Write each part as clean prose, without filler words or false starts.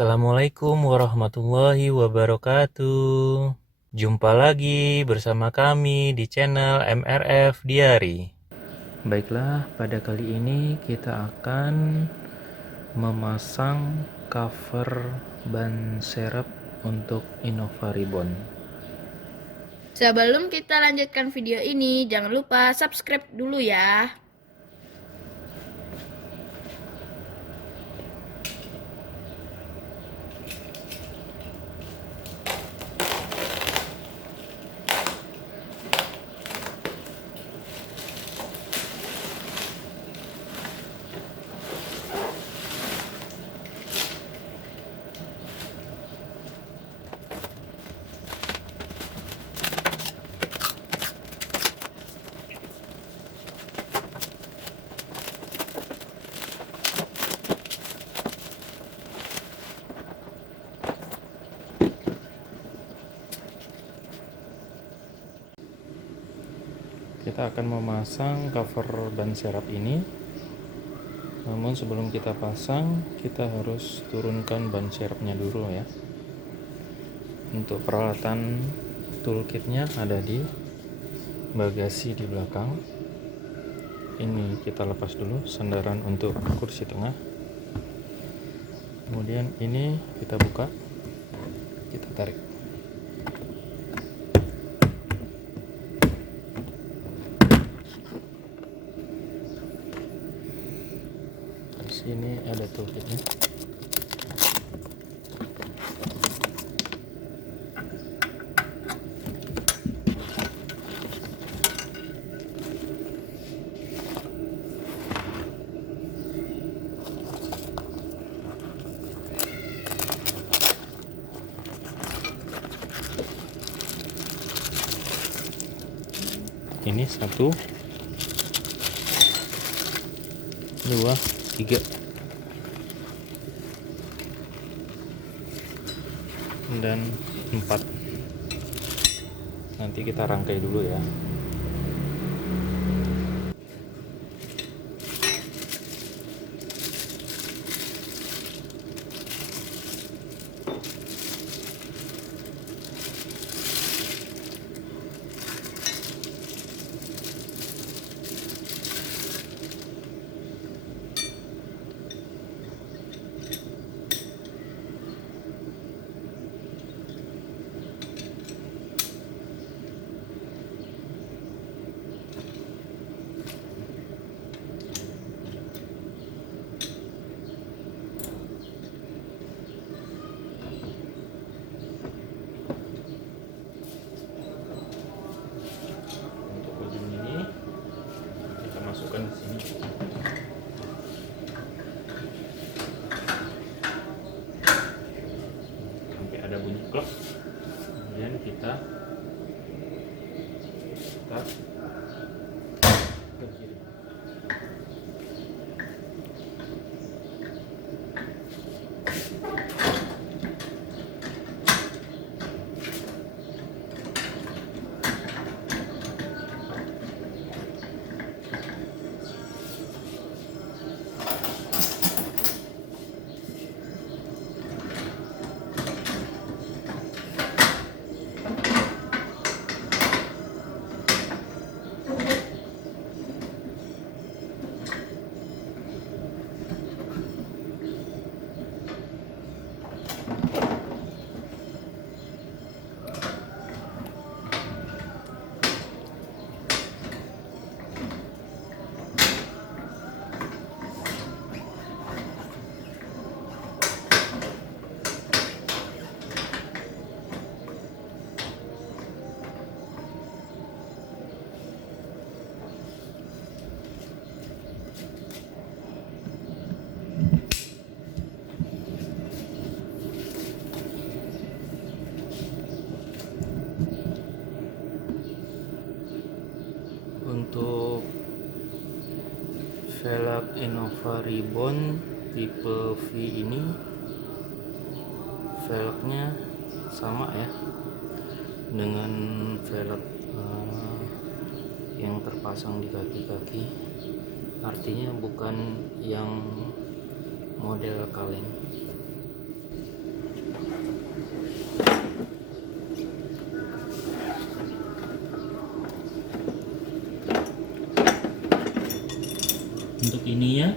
Assalamualaikum warahmatullahi wabarakatuh. Jumpa lagi bersama kami di channel MRF Diary. Baiklah, pada kali ini kita akan memasang cover ban serep untuk Innova Ribbon. Sebelum kita lanjutkan video ini, jangan lupa subscribe dulu ya. Kita akan memasang cover ban serep ini. Namun sebelum kita pasang, kita harus turunkan ban serepnya dulu ya. Untuk peralatan toolkitnya ada di bagasi di belakang. Ini kita lepas dulu sandaran untuk kursi tengah. Kemudian ini kita buka, kita tarik. Di sini ada toolkitnya. Ini 1, 2, 3 dan 4. Nanti kita rangkai dulu ya. Untuk ujung ini kita masukkan di sini. Sampai ada bunyi klek. Kemudian kita tarik ke kiri. Untuk velg Innova Ribbon tipe V ini velgnya sama ya dengan velg yang terpasang di kaki-kaki, artinya bukan yang model kaleng. ininya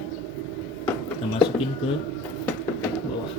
kita masukin ke bawah.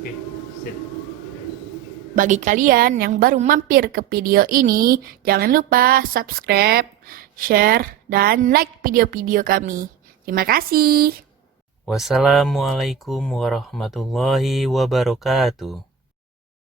Oke, sip. Bagi kalian yang baru mampir ke video ini, jangan lupa subscribe, share, dan like video-video kami. Terima kasih. Wassalamualaikum warahmatullahi wabarakatuh.